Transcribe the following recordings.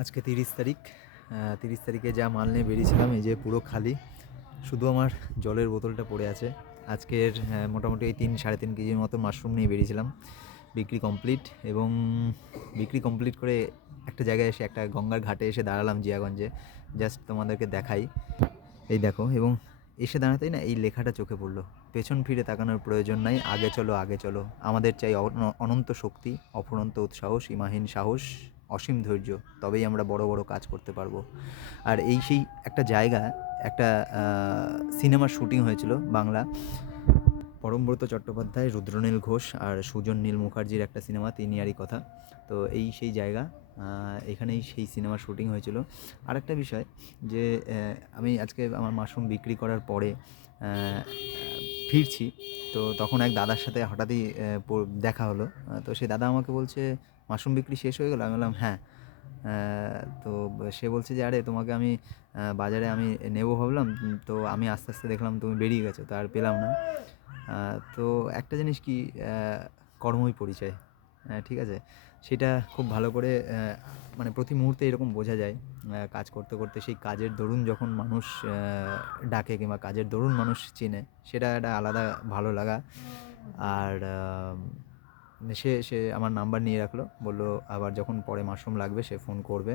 আজকে 30 তারিখ। 30 তারিখে যা মাল নিয়ে বেরিয়েছিলাম এই যে পুরো খালি, শুধু আমার জলের বোতলটা পড়ে আছে। আজকের মোটামুটি এই 3-3.5 কেজির মতো মাশরুম নিয়ে বেরিয়েছিলাম। বিক্রি কমপ্লিট এবং বিক্রি কমপ্লিট করে একটা জায়গায় এসে, একটা গঙ্গার ঘাটে এসে দাঁড়ালাম জিয়াগঞ্জে। জাস্ট তোমাদেরকে দেখাই, এই দেখো। এবং এসে দাঁড়াতেই না এই লেখাটা চোখে পড়লো, পেছন ফিরে তাকানোর প্রয়োজন নাই, আগে চলো আগে চলো। আমাদের চাই অনন্ত শক্তি, অফুরন্ত উৎসাহ, সীমাহীন সাহস, অসীম ধৈর্য, তবেই আমরা বড় বড় কাজ করতে পারবো। আর এই সেই একটা জায়গা, একটা সিনেমার শুটিং হয়েছিল বাংলা, পরমব্রত চট্টোপাধ্যায়, রুদ্রনীল ঘোষ আর সুজন নীল মুখার্জির একটা সিনেমা, তিনিয়ারই কথা। তো এই সেই জায়গা, এখানেই সেই সিনেমার শুটিং হয়েছিল। আরেকটা বিষয় যে আমি আজকে আমার মাশরুম বিক্রি করার পরে ফিরছি, তো তখন এক দাদার সাথে হঠাৎই দেখা হলো। তো সেই দাদা আমাকে বলছে, মাশরুম বিক্রি শেষ হয়ে গেল? আমি বললাম হ্যাঁ। তো সে বলছে যে, আরে তোমাকে আমি বাজারে আমি নেবো ভাবলাম, তো আমি আস্তে আস্তে দেখলাম তুমি বেরিয়ে গেছো, তো আর পেলাম না। তো একটা জিনিস কি, কর্মই পরিচয়। ঠিক আছে? সেটা খুব ভালো করে মানে প্রতি মুহূর্তে এরকম বোঝা যায়। কাজ করতে করতে সেই কাজের দরুন যখন মানুষ ডাকে কিংবা কাজের দরুন মানুষ চেনে, সেটা একটা আলাদা ভালো লাগা। আর সে সে আমার নাম্বার নিয়ে রাখলো, বলল আবার যখন পরে মাশরুম লাগবে সে ফোন করবে।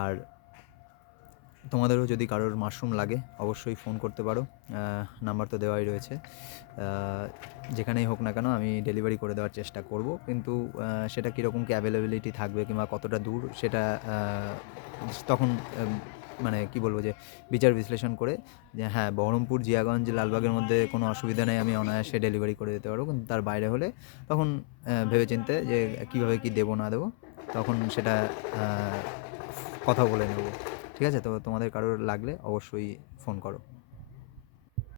আর তোমাদেরও যদি কারোর মাশরুম লাগে অবশ্যই ফোন করতে পারো, নাম্বার তো দেওয়াই রয়েছে। যেখানেই হোক না কেন আমি ডেলিভারি করে দেওয়ার চেষ্টা করব, কিন্তু সেটা কীরকম কি অ্যাভেলেবিলিটি থাকবে কিংবা কতটা দূর সেটা তখন মানে কি বলবো, যে বিচার বিশ্লেষণ করে, যে হ্যাঁ বহরমপুর, জিয়াগঞ্জ, লালবাগের মধ্যে কোনো অসুবিধা নেই, আমি অনায়াসে ডেলিভারি করে দিতে পারবো। কিন্তু তার বাইরে হলে তখন ভেবেচিন্তে যে কীভাবে কী দেবো না দেবো, তখন সেটা কথা বলে নেব। ঠিক আছে? তো তোমাদের কারোর লাগলে অবশ্যই ফোন করো।